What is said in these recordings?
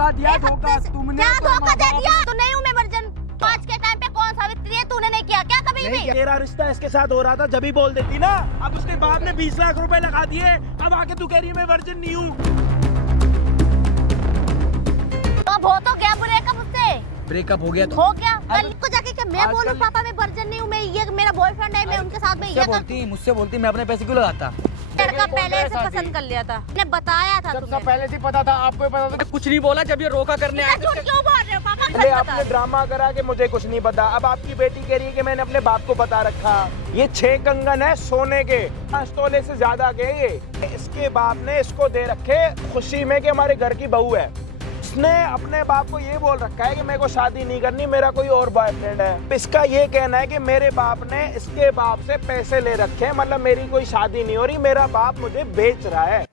धोखा दिया, धोखा तुमने। क्या धोखा दे दिया? तो नहीं हूँ मैं वर्जन। आज के टाइम पे कौन सावित्री है? तूने नहीं किया क्या कभी भी? तेरा रिश्ता इसके साथ हो रहा था, जब ही बोल देती ना। अब उसके बाप ने 20 लाख रुपए लगा दिए, अब आके तू कह रही है मैं वर्जिन नहीं हूँ। तो अब हो तो गया ब्रेकअप उससे। ब्रेकअप हो गया तो हो गया। कल को जाके क्या मैं बोलूँ पापा मैं वर्जन नहीं हूँ, मैं ये मेरा बॉयफ्रेंड है, मैं उनके साथ में ये करती। मुझसे बोलती मैं अपने पैसे क्यों लगाता? लड़का पहले से पसंद कर लिया था, मैंने बताया था तुम्हें। पहले से पता था, आपको पता था। कुछ नहीं बोला जब ये रोका करने आया। झूठ क्यों बोल रहे हो पापा? पहले आपने ड्रामा करा कि मुझे कुछ नहीं पता, अब आपकी बेटी कह रही है कि मैंने अपने बाप को बता रखा। ये 6 कंगन है सोने के, 5 तोले से ज्यादा के। ये इसके बाप ने इसको दे रखे खुशी में कि हमारे घर की बहू है। इसने अपने बाप को ये बोल रखा है कि मेरे को शादी नहीं करनी, मेरा कोई और बॉयफ्रेंड है। इसका ये कहना है कि मेरे बाप ने इसके बाप से पैसे ले रखे हैं, मतलब मेरी कोई शादी नहीं हो रही, मेरा बाप मुझे बेच रहा है।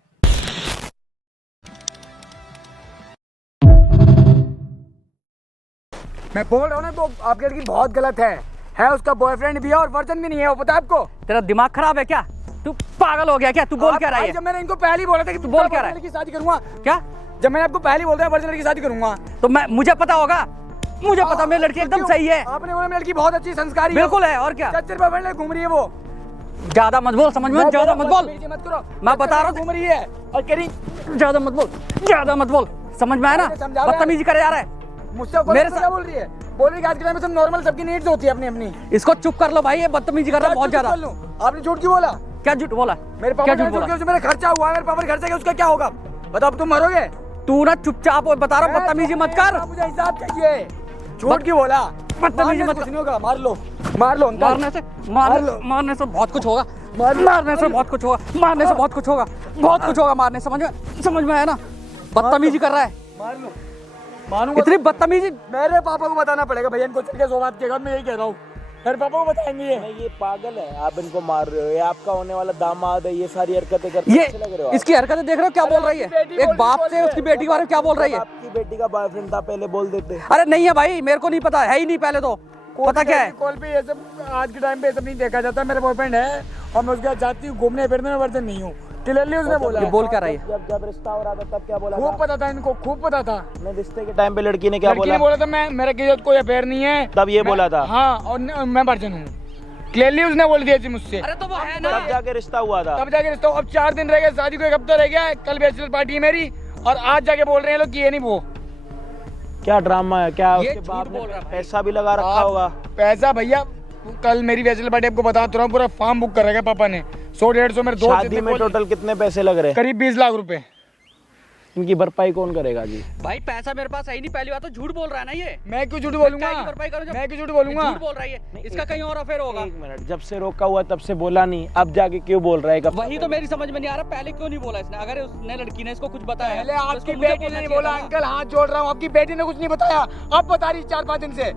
मैं बोल रहा हूँ ना, तो आपकी लड़की बहुत गलत है उसका बॉयफ्रेंड भी है और वर्जन भी नहीं है, वो पता है आपको? तेरा दिमाग खराब है क्या? तू पागल हो गया क्या? तू बोल क्या रहा है? जब मैंने इनको पहले ही बोला था कि तू बोल क्या रहा है? लड़की शादी करूंगा, क्या? जब मैंने आपको पहले ही बोला था वर्जन लड़की शादी करूंगा, तो मैं मुझे पता होगा, मुझे पता मेरी लड़की एकदम सही है। आपने बोला मेरी लड़की बहुत अच्छी संस्कारी बिल्कुल है, और क्या? चच्चर पर बढ़ने घूम रही है वो। ज्यादा मत बोल, समझ में ज्यादा मत बोल। मत करो, मैं बता रहा हूँ घूम रही है और कह रही ज्यादा मत बोल, ज्यादा मत बोल, समझ में आया ना? बदतमीजी करे जा रहा है मुझसे। मेरे क्या बोल रही है? बोल रही है आज के टाइम में सब नॉर्मल, सबकी नीड्स होती है अपनी अपनी। इसको चुप कर लो भाई, ये बदतमीजी कर रहा है बहुत ज्यादा। आपने झूठ क्यों बोला? क्या झूठ बोला? मेरे पापा क्या ने झूठ बोला? झूठ, मेरा खर्चा हुआ है, मेरे पापा का खर्चा क्या, उसका क्या होगा? बताओ, तुम मरोगे? तू ना चुपचाप बता रहा हूँ, बदतमीजी मत कर। मुझे हिसाब चाहिए। झूठ क्यों बोला? बदतमीजी मत कुछ नहीं होगा, मार लो, मार लो। मारने से बहुत कुछ होगा, मारने से बहुत कुछ होगा, मारने से बहुत कुछ होगा, बहुत कुछ होगा मारने। समझ में आया ना? बदतमीजी कर रहा है। मार लो, मानूंगा। इतनी बदतमीजी मेरे पापा को बताना पड़ेगा भैया, इनको चल के सो बात के, मैं यही कह रहा हूँ। मेरे पापा को बताएंगे। ये पागल है, आप इनको मार रहे हो, ये आपका होने वाला दामाद है, ये सारी हरकतें करते ये लग रहे हो। इसकी हरकतें देख रहे हो क्या बोल रही है? एक बाप से उसकी बेटी के बारे में क्या बोल रही है? आपकी बेटी का बॉयफ्रेंड था, पहले बोल देते। अरे नहीं है भाई, मेरे को नहीं पता है ही नहीं पहले तो। पता क्या है? कॉल पे ये सब आज के टाइम पे सब नहीं देखा जाता। मेरा बॉयफ्रेंड है और मैं उसके साथ जाती हूँ घूमने फिरने, में वर्जन नहीं हूँ। क्लियरली उसने बोला। बोल क्या रही है? जब रिश्ता हो रहा था तब क्या बोला? खूब पता था इनको, खूब पता था। मैं रिश्ते के टाइम पे लड़की ने क्या लड़की बोला? ने बोला था मैं, मेरा किसी से कोई अफेयर नहीं है, तब ये बोला था। हाँ, और मैं वर्जन हूँ। क्लियरली उसने बोल दिया थी मुझसे। अरे तो वो है ना, तब जाके रिश्ता हुआ था। तब जाके रिश्ता। अब 4 दिन रह गए शादी को, 1 हफ्ता रह गया। कल बैचलर पार्टी है मेरी, और आज जाके बोल रहे हैं लोग कि ये नहीं वो। क्या ड्रामा है? क्या ये उसके झूठ बाप ने बोल रहा है। पैसा भी लगा रखा होगा? पैसा भैया, कल मेरी बैचलर पार्टी आपको बता तो रहा हूँ, पूरा फार्म बुक कर रखा है पापा ने। 100-150 मेरे दोस्त। शादी में टोटल कितने पैसे लग रहे हैं? करीब 20 लाख रुपए। इनकी भरपाई कौन करेगा जी? भाई पैसा मेरे पास है ही नहीं। पहली बात तो झूठ बोल रहा है ना ये। मैं क्यों झूठ बोलूंगा? क्या की भरपाई करूं जब? मैं क्यों झूठ बोलूंगा? झूठ बोल रही है, इसका कहीं और अफेयर होगा। 1 मिनट, जब से रोका हुआ तब से बोला नहीं, अब जाके क्यों बोल रहा है? कब वही तो मेरी समझ में नहीं आ रहा, पहले क्यों नहीं बोला इसने? अगर उसने लड़की ने इसको कुछ बताया पहले तो आपकी इसको मुझे बेटी बोलना ने चाहिए बोला। था ना। अंकल हाथ जोड़ रहा हूँ, आपकी बेटी ने कुछ नहीं बताया, अब बता रही 4-5 दिन से।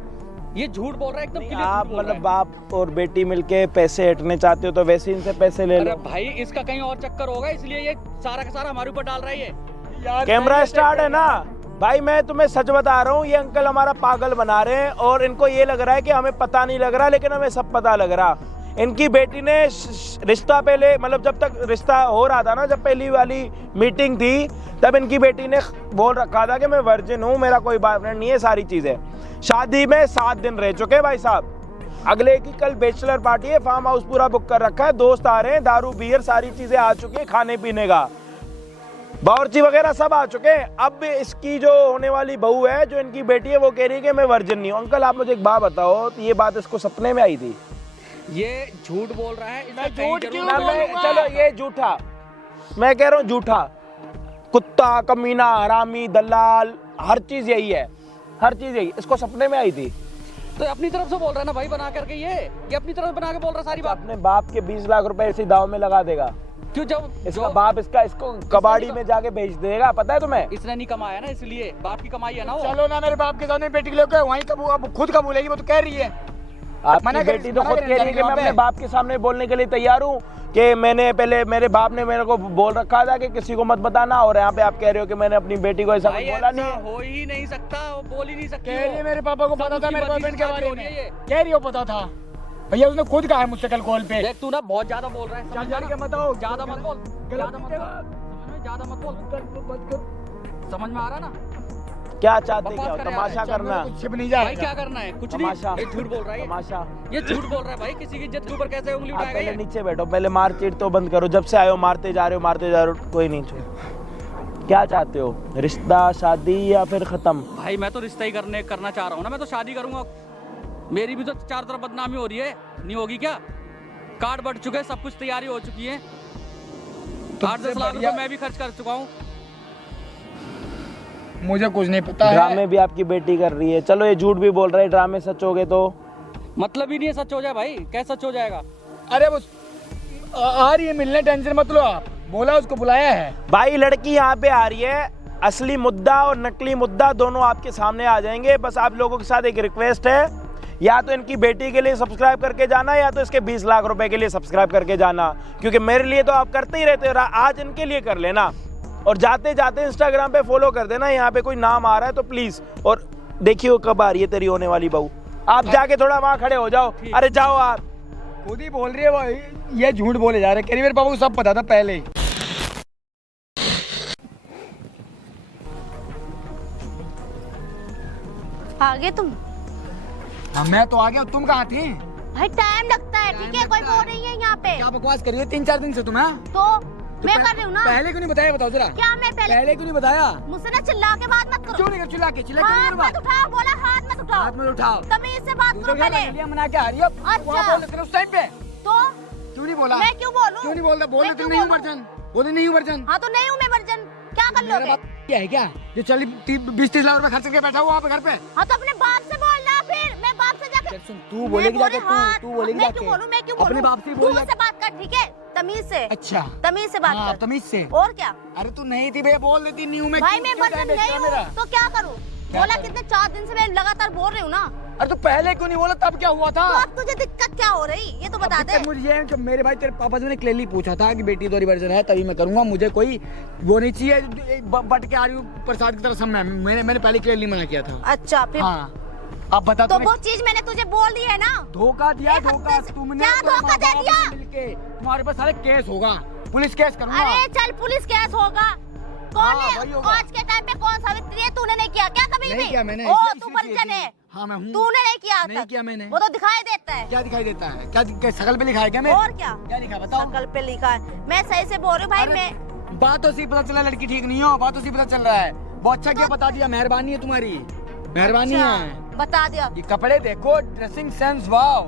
ये झूठ बोल रहा है, एकदम क्लियर आप झूठ बोल रहा मतलब है। बाप और बेटी मिलके पैसे हटने चाहते हो तो वैसे इनसे पैसे ले अरे लो। भाई इसका कहीं और चक्कर होगा, इसलिए ये सारा का सारा हमारे ऊपर डाल रहा है ये। यार कैमरा स्टार्ट है ना भाई, मैं तुम्हें सच बता रहा हूँ, ये अंकल हमारा पागल बना रहे हैं और इनको ये लग रहा है कि हमें पता नहीं लग रहा, लेकिन हमें सब पता लग रहा। इनकी बेटी ने रिश्ता पहले, मतलब जब तक रिश्ता हो रहा था ना, जब पहली वाली मीटिंग थी, तब इनकी बेटी ने बोल रखा था कि मैं वर्जिन हूँ, मेरा कोई बॉयफ्रेंड नहीं है, सारी चीजें। शादी में 7 दिन रह चुके भाई साहब। अगले की कल बैचलर पार्टी है, फार्म हाउस पूरा बुक कर रखा है, दोस्त आ रहे हैं, दारू बियर सारी चीजें आ चुकी है, खाने पीने का बावर्ची वगैरह सब आ चुके हैं। अब इसकी जो होने वाली बहू है, जो इनकी बेटी है, वो कह रही है कि मैं वर्जिन नहीं हूँ। अंकल आप मुझे एक बात बताओ, तो ये बात इसको सपने में आई थी? ये झूठ बोल रहा है। इसका मैं कहीं झूठ जरूर क्यों बोलूंगा। बोलूंगा? चलो ये झूठा, मैं कह रहा हूँ झूठा, कुत्ता, कमीना, हरामी, दलाल, हर चीज यही है, हर चीज यही। इसको सपने में आई थी। तो अपनी तरफ से बोल रहा है ना भाई, बना करके ये अपनी तरफ बना के बोल रहा है सारी बात। अपने बाप के 20 लाख रुपए इसी दाव में लगा देगा। क्यों? जब इसका बाप इसको कबाड़ी में जाके बेच देगा, पता है तुम्हें? इसने नहीं कमाया ना, इसलिए बाप की कमाई है ना वो। चलो ना मेरे बाप के सामने बेटी के लेकर वहीं कब अब खुद का बोलेगी, वो तो कह रही है। आपकी बेटी तो खुद कह रही है कि मैं अपने बाप के सामने बोलने के लिए तैयार हूँ कि मैंने पहले, मेरे बाप ने मेरे को बोल रखा था कि किसी को मत बताना, और यहाँ पे आप कह रहे हो कि मैंने अपनी बेटी को ऐसा कुछ बोला नहीं है। हो ही नहीं सकता, वो बोल ही नहीं सकती। कह रही है मेरे पापा को पता था मेरे बॉयफ्रेंड के बारे में, ये कह रही हो पता था भैया, उसने खुद कहा है मुझसे कल कॉल पे। देख तू ना बहुत ज्यादा बोल रहा है, समझ जान के ना? मत आओ, ज्यादा मत बोल, गलत ज्यादा मत बोल, समझ में? ज्यादा मत बोल, समझ में आ रहा ना? क्या चाहते, क्या बकवास कर रहा है। तमाशा करना? कुछ छिप नहीं भाई जाएगा। क्या करना है? कुछ नहीं, तमाशा। ये झूठ बोल रहा है, तमाशा। ये झूठ बोल रहा है भाई। किसी की इज्जत के ऊपर कैसे उंगली आप उठाएगा पहले ये? नीचे बैठो, पहले मारपीट तो बंद करो। जब से आए हो मारते जा रहे हो, कोई नहीं छोड़। क्या चाहते हो, रिश्ता, शादी या फिर खत्म? भाई मैं तो रिश्ता ही करना चाह रहा हूँ ना। मैं तो शादी करूंगा। मेरी भी तो चारों तरफ बदनामी हो रही है, नहीं होगी क्या? कार्ड बढ़ चुके हैं, सब कुछ तैयारी हो चुकी है। 8-10 लाख रुपए मैं भी खर्च कर चुका हूँ। मुझे कुछ नहीं पता है। ड्रामे भी आपकी बेटी कर रही है। चलो ये झूठ भी बोल रहा है, ड्रामे सच हो गए तो मतलब ही नहीं है सच हो जाए भाई। कैसे सच हो जाएगा? अरे वो आ रही है मिलने, टेंशन मत लो आप। बोला उसको बुलाया है। भाई लड़की यहाँ पे आ रही है, असली मुद्दा और नकली मुद्दा दोनों आपके सामने आ जाएंगे। बस आप लोगों के साथ एक रिक्वेस्ट है, या तो इनकी बेटी के लिए सब्सक्राइब करके जाना, या तो इसके 20 लाख रुपए के लिए सब्सक्राइब करके जाना। क्योंकि मेरे लिए तो आप करते ही रहते हो, आज इनके लिए कर लेना। और जाते जाते इंस्टाग्राम पे फॉलो कर देना। यहाँ पे कोई नाम आ रहा है तो प्लीज। और देखियो कब आ रही है तेरी होने वाली बहू। आप जाके थोड़ा वहां खड़े हो जाओ। अरे जाओ आप। खुद ही बोल रही है वो, ये झूठ बोले जा रहे। कह रही मेरे पापा को सब पता था पहले ही। आ गए तुम? हाँ मैं तो आ गया, तुम कहाँ थी? भाई टाइम लगता है, ठीक है? कोई बोल रही है यहाँ पे क्या बकवास कर रही है 3-4 दिन से तुम्हें? तो मैं कर रही हूँ ना। पहले क्यों नहीं बताया, बताओ जरा। क्या मैं पहले क्यों नहीं बताया? मुझसे ना चिल्ला के बात मत करो। क्यों नहीं? चिल्ला के हाथ मत उठाओ, बोला हाथ मत उठाओ। हाथ में उठाओ। तमीज से बात करो पहले। मना के आ रही हो। अच्छा। वहाँ बोल रहे थे उस टाइम पे। तो क्यों नहीं बोला? मैं क्यों बोलूं? क्यों नहीं बोल रहा? बोल मैं रहे थे क्यों नहीं हूँ बोलूं? वर्जन। बोले नहीं हूँ वर्जन। हाँ तो नहीं हूँ मैं वर्जन। क्या कर मेरा लोगे? बाप क्या है क्या जो 20-30 लाख रुपए खर्च करके बैठा हुआ वहाँ पे घर पे? हाँ तो अपने बाप से बोलना। फिर मैं बाप से जाके सुन, तू बोलेगी जाके, तू बोलेगी मैं जाके। क्यों बोलूं? मैं क्यों बोलूं? अपने बाप से तू बोल मुझसे बात कर, ठीक है? तमीज से। अच्छा तमीज से बात हाँ, कर। तमीज से। और क्या? अरे तू नहीं थी भैया, बोल देती नहीं हूँ मैं। भाई क्यों- मैं क्यों वर्जन टाइम नहीं वेस्ट करा मेरा? हूँ तो क्या करूँ? क्या बोला करूं? कितने 4 दिन से मैं लगातार बोल रही हूँ ना। अरे तो पहले क्यों नहीं बोला, तब क्या हुआ था? तो अब तुझे दिक्कत क्या हो रही ये तो अब बता दे। दिक्कत मुझे ये है कि मेरे भाई तेरे पापा से मैंने क्लियरली पूछा था कि बेटी तो वर्जन है तभी मैं करूंगा। मुझे कोई वो नहीं चाहिए बट के आ रही हूँ प्रसाद की तरह सब। मैंने पहले क्लियरली मना किया था। अच्छा फिर हाँ अब बता। तो वो चीज मैंने तुझे बोल दी है ना। धोखा दिया, एक धोखा हफ्ते से- तुमने। क्या और धोखा दे माँ बाप दिया? ने मिलके तुम्हारे पास सारे केस होगा, पुलिस केस करूंगा। अरे चल पुलिस केस होगा। कौन हाँ, है वही होगा। आज के टाइम पे? कौन सावित्री है? तूने नहीं किया क्या कभी नहीं भी? किया मैंने। ओ इसी- तू इसी वर्जन चीज़ है। की। हाँ मैं हूँ। तूने नहीं किया आज नहीं तक। किया मैंने। वो तो दिखाई देता है। क्या दिखाई देता है? क्या शकल पे लिखा है क्या? मैं और क्या? क्या लिखा बताओ? शकल पे लिखा है। मैं सही से बोल रही हूँ भाई। अरे, मैं बात तो सी पता चला लड़की ठीक नहीं हो, बात तो सी पता चल रहा है। बहुत अच्छा क्या बता दिया, मेहरबानी है तुम्हारी, मेहरबानी अच्छा, है। बता दिया। ये कपड़े देखो, ड्रेसिंग सेंस, वाओ।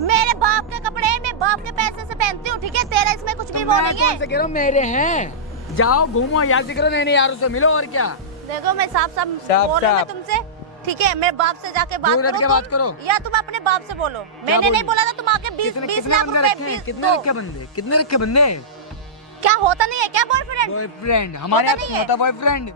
मेरे बाप के कपड़े हैं, मैं बाप के पैसे से पहनती हूँ, ठीक है? तेरा इसमें कुछ भी वो मैं नहीं कौन से है। कह रहा हूँ, मेरे हैं। जाओ घूमो, याद करो, नए नए यारों से मिलो और क्या। देखो मैं साफ साफ साफ बोल रही हूँ मैं साफ। तुमसे, ठीक है? मेरे बाप से जाके बात दूर हट के करो बात तुम, करो। या तुम अपने बाप से बोलो। मैंने नहीं बोला था तुम आके 20 लाख रुपए कितने रखे बंदे, कितने रखे बंदे? क्या होता नहीं है क्या बॉयफ्रेंड? बॉयफ्रेंड हमारे होता यहाँ नहीं है। होता बॉयफ्रेंड।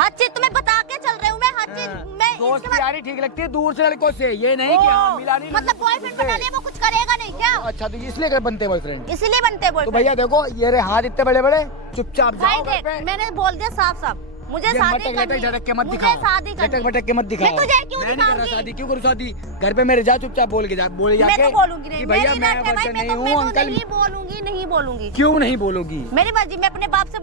हर चीज तुम्हें बता के चल रही हूँ मैं। हर चीज मैं दोस्त इसके बाद- यारी ठीक लगती है दूर से लड़कों से, ये नहीं कि हाँ मिला नहीं। मतलब बॉयफ्रेंड बना लिया वो कुछ करेगा नहीं क्या? अच्छा तो इसलिए कर बनते बॉयफ्रेंड। इसीलिए बनते तो बॉयफ्रेंड। भैया देखो ये रहे हाथ इतने बड़े बड़े, चुपचाप भाई जाओ घर देख पे। मैंने बोल दिया साफ साफ, मुझे ये शादी मटक करनी लटक झटक के मत मुझे दिखाओ, शादी झटक करनी। भटक के मत दिखाओ। मैं तुझे क्यों मैं नहीं कर रहा दिखाऊंगी? शादी, क्यों करूँ शादी? घर पे मेरे जा चुपचाप बोल के जा, बोले मैं जाके तो बोलूंगी नहीं। कि भैया मेरी मैं रट है भाई, वर्जन मैं नहीं तो हूँ अंकल। नहीं बोलूंगी, नहीं बोलूंगी। क्यों नहीं बोलोगी? मेरी मर्जी। मैं अपने बाप से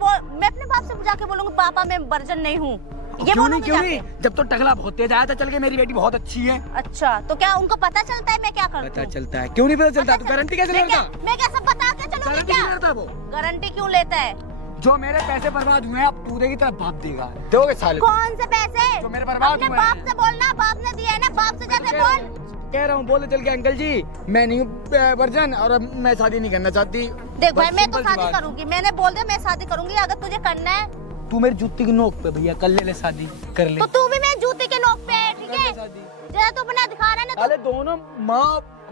जाके बोलूंगी पापा मैं वर्जन नहीं हूँ, ये क्यों नहीं? बोलूंगी क्यों नहीं? जाके। जब तो टकला होते जाया था चल के मेरी बेटी बहुत अच्छी है। अच्छा तो क्या उनको पता चलता है मैं क्या करती पता हूँ? चलता है, क्यों नहीं पता चलता? तू गारंटी कैसे मैं लेता? मैं क्या सब बता के चलूंगी गारंटी क्या? नहीं लेता वो। गारंटी क्यों लेता है? जो मेरे पैसे बर्बाद हुए हैं अब तू देगी तरफ बाप देगा, दोगे साले। कौन से पैसे? जो मेरे बर्बाद अपने हुए बाप हैं। से बोलना, बाप ने दिया है ना, बाप से जाके बोल। कह रहा हूँ बोले चल के अंकल जी मैं नहीं हूँ वर्जन और अब मैं शादी नहीं करना चाहती। देख भाई बस मैं तो सिंपल सी शादी बात। करूंगी, मैंने बोल दिया मैं शादी करूंगी। अगर तुझे करना है तू मेरी जूती की नोक पे भैया कर ले शादी, कर ले। तो तू भी मेरी जूती के नोक पे है, ठीक कर ले है? शादी। जरा तू बना दिखा रहा है ना, अरे दोनों माँ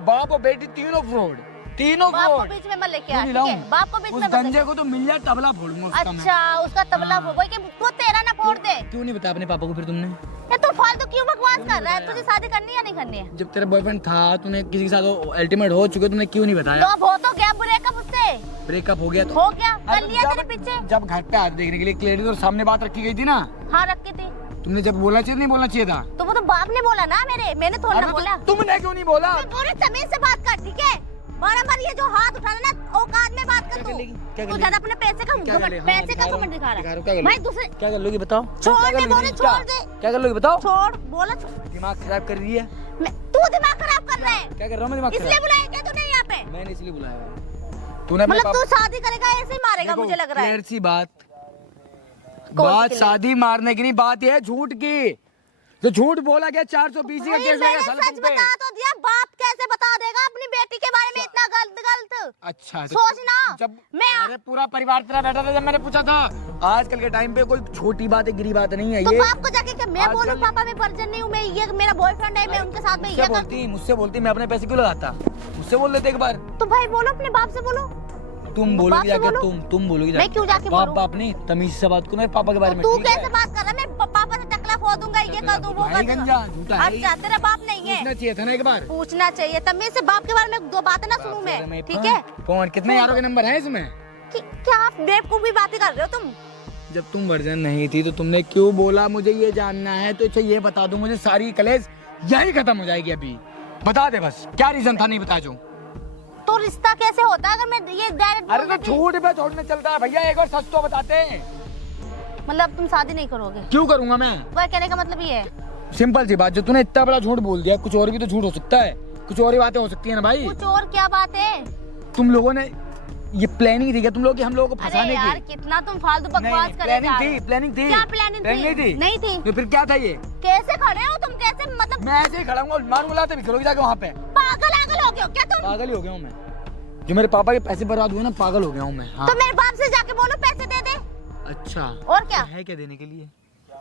बाप और बेटी तीनों फ्रॉड, तीनों बाप को फ्रॉड। बीच में मत लेके क्यों आ, नहीं ठीक है? लाऊं? बाप को बीच उस में मत गंजे लेके को तो मिल जाए तबला फोड़ूंगा उसका मैं। अच्छा उसका तबला हाँ। वो भाई कि वो तेरा ना फोड़ दे। क्यों नहीं बताया अपने पापा को फिर तुमने? ये तू फालतू क्यों बकवास कर रहा है? तुझे शादी करनी है या नहीं करनी है? जब तेरा बॉयफ्रेंड था तूने किसी के साथ अल्टीमेट हो चुके, तुमने क्यों नहीं तो बताया? अब हो तो गया ब्रेकअप उससे, ब्रेकअप हो गया तो हो गया कर अरे लिया जब- तेरे पीछे। जब घर पे हाथ देखने के लिए क्लियरली तो सामने बात रखी गई थी ना, हाँ रखी थी। तुमने जब बोला चाहिए नहीं बोलना चाहिए था? तो वो तो बाप ने बोला ना मेरे, मैंने थोड़ा ना अरे बोला। तो तुमने क्यों नहीं बोला? तू पूरी तमीज से बात कर, ठीक है? बार ये जो हाथ उठा रहा ना, औकात में बात कर तू ज्यादा अपने पैसे का पैसे का घमंड दिखा रहा है। मैं दूसरे क्या कर लोगी बताओ? छोड़ दे, बोले छोड़ दे, क्या कर लोगी बताओ? छोड़ बोला। दिमाग खराब कर रही है। तू दिमाग खराब कर रहा है। क्या कर रहा हूँ मैं दिमाग इसलिए बुलाया क्या तूने यहाँ पे? मैंने इसलिए बुलाया। तूने मतलब तू शादी करेगा ऐसे ही मारेगा मुझे लग रहा है। क्लियर सी बात शादी मारने की नहीं, बात ये है झूठ की। तो झूठ बोला गया 420 का केस लगा साला सच तुम पे। बता तो दिया, बाप कैसे बता देगा अपनी बेटी के बारे में इतना गलत? अच्छा सोचना जब मैं अरे पूरा परिवार तेरा बैठा था जब मैंने पूछा था। आजकल के टाइम पे कोई छोटी बात है, गिरी बात नहीं है तो ये। बाप को जाके क्या मैं बोलूं पापा मैं वर्जिन नहीं हूँ, मैं ये मेरा बॉयफ्रेंड है, मैं उनके साथ में ये मुझसे बोलती मैं अपने पैसे क्यों लगाता? मुझसे बोल लेते एक बार। तो भाई बोलो अपने बाप से बोलो। तुम बोलोगी बाप से जाके, बोलो। तुम बोलोगी मैं क्यों जाके बोलूं? बाप नहीं तमीज से बात करो मेरे पापा के बारे में। तू ठीक है? कैसे बात कर रहा है? मैं पापा से टकला खो दूंगा, ये कर दूं, वो भाई कर गंजा, दूंगा। झूठा है। अच्छा तेरा बाप नहीं है? पूछना चाहिए था ना एक बार। पूछना चाहिए तब मैं से बाप के बारे में दो बातें ना सुनूं मैं, ठीक है? कौन कितने यारों के नंबर है इसमें? क्या आप बेवकूफी बातें कर रहे हो तुम? जब तुम वर्जन नहीं थी तो तुमने क्यों बोला? मुझे ये जानना है तो अच्छा ये बता दो मुझे, सारी कलेश यही खत्म हो जाएगी अभी। बता दे बस क्या रीजन था, नहीं बता जो। तो रिश्ता कैसे होता है अगर मैं ये डायरेक्ट? अरे तो झूठ पे छोड़ने चलता है भैया, एक बार सच तो बताते हैं। मतलब तुम शादी नहीं करोगे? क्यों करूंगा मैं? वह कहने का मतलब ये है। सिंपल सी बात, जो तूने इतना बड़ा झूठ बोल दिया, कुछ और भी तो झूठ हो सकता है, कुछ और ही बातें हो सकती है ना भाई। कुछ और क्या बात है? तुम लोगों ने ये प्लानिंग थी क्या तुम लोग कि हम लोगों को अरे फंसाने यार की? कितना तुम फालतू बकवास कर रहे हो। प्लानिंग थी। क्या प्लानिंग थी? नहीं थी। तो फिर क्या था ये? कैसे खड़े हो तुम? कैसे मतलब? मैं ऐसे ही खड़ा हूँ, मारूंगा लाते भी खड़ोगी जाके वहाँ पे। पागल आगल हो गए हो क्या तुम? पागल ही हो गया हूँ मैं, जो मेरे पापा के पैसे बर्बाद हुए ना, पागल हो गया हूँ मैं। हाँ। तो मेरे बाप से जाके बोलो पैसे दे दे। अच्छा और क्या है क्या देने के लिए?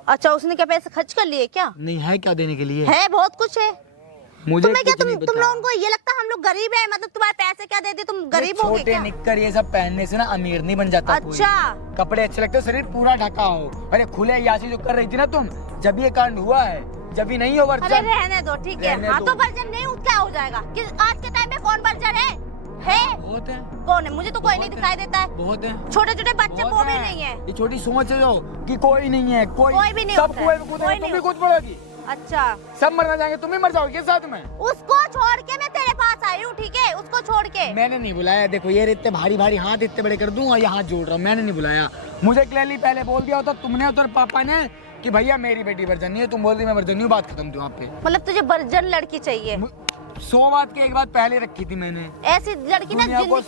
अच्छा उसने क्या पैसे खर्च कर लिए क्या? नहीं है क्या देने के लिए? है बहुत कुछ है। मुझे तुम्हें क्या कुछ नहीं तुम पता। लोगों को ये लगता है हम लोग गरीब हैं, मतलब तुम्हारे पैसे क्या देते, तुम गरीब हो गए छोटे क्या? निक्कर ये सब पहनने से ना अमीर नहीं बन जाता कोई। अच्छा कपड़े अच्छे लगते, शरीर पूरा ढका हो। अरे खुले यासी जो कर रही थी ना तुम, जब ये कांड हुआ है, जब भी नहीं हो अरे वर्जन। रहने दो ठीक है। रहने हाँ दो। तो वर्जन नहीं क्या हो जाएगा? किस आज के टाइम में कौन वर्जन है? बहुत है, कौन है? मुझे तो कोई नहीं दिखाई देता है। बहुत है। छोटे छोटे बच्चे बहुत वो भी है। नहीं है। ये छोटी सोच है जो कि कोई नहीं है, कोई भी नहीं सब होता है। कुएं में कूदेंगे, कोई तुम नहीं भी होता। कूद पड़ोगी। अच्छा सब मरना जाएंगे, तुम भी मर जाओगे साथ में। उसको छोड़ के मैं तेरे पास आई हूँ, ठीक है? उसको छोड़ के मैंने नहीं बुलाया। देखो ये इतने भारी भारी हाथ इतने बड़े कर दूं और ये हाथ जोड़ रहा हूँ, मैंने नहीं बुलाया। मुझे क्लियरली पहले बोल दिया होता तुमने और तेरे पापा ने कि भैया मेरी बेटी वर्जन नहीं है, तुम बोल दी मैं वर्जन नहीं हूँ, बात खत्म थी वहाँ पे। मतलब तुझे वर्जन लड़की चाहिए? 100 बात की एक बात पहले रखी थी मैंने। ऐसी लड़की ना दुनिया को-